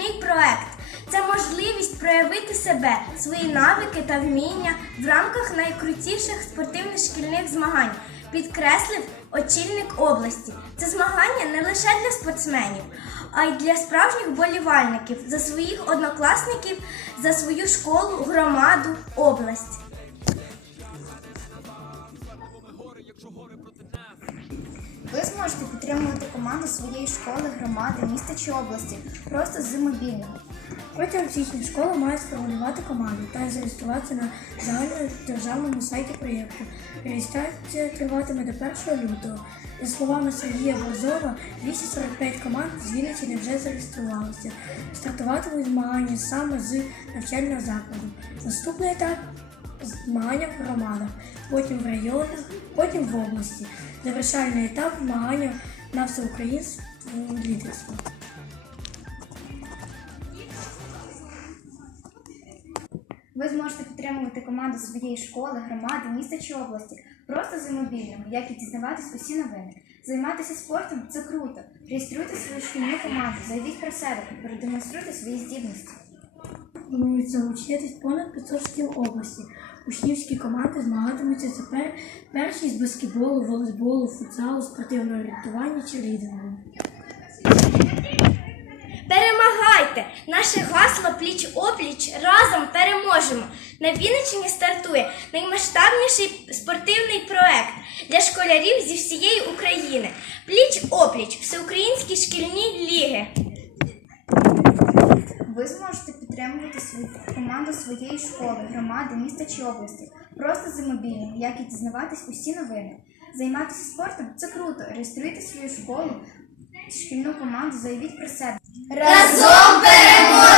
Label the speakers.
Speaker 1: шкільний проект. Це можливість проявити себе, свої навики та вміння в рамках найкрутіших спортивних шкільних змагань. Підкреслив очільник області. Це змагання не лише для спортсменів, а й для справжніх болівальників за своїх однокласників, за свою школу, громаду, область.
Speaker 2: Ви зможете підтримувати команду своєї школи, громади, міста чи області просто з мобільного.
Speaker 3: Протягом січня школа має сформулювати команду та зареєструватися на загальнодержавному сайті проєкту. Реєстрація триватиме до 1 лютого. За словами Сергія Борзова, 245 команд з вже зареєструвалися. Стартуватимуть змагання саме з навчального закладу. Наступний етап змагання в громадах, потім в районах, потім в області. Завершальний етап змагання на всеукраїнському лідерстві.
Speaker 2: Ви зможете підтримувати команду своєї школи, громади, міста чи області просто з мобільним, як і дізнаватись усі новини. Займатися спортом це круто. Реєструйте свою шкільну команду, зайдіть про себе, продемонструйте свої здібності.
Speaker 3: Планують залучитись понад 500 шкіл області. Учнівські команди змагатимуться за пер... першість з баскетболу, волейболу, футзалу, спортивного орієнтування чи рідингу.
Speaker 1: Перемагайте! Наше гасло пліч опліч разом переможемо. На Вінниччині стартує наймасштабніший спортивний проект для школярів зі всієї України. Пліч опліч всеукраїнські шкільні ліги.
Speaker 2: Ви зможете підтримувати свою команду своєї школи, громади, міста чи області просто за мобільним, як і дізнаватись усі новини. Займатися спортом це круто. Реєструйте свою школу, шкільну команду, заявіть про себе.
Speaker 1: Разом переможемо!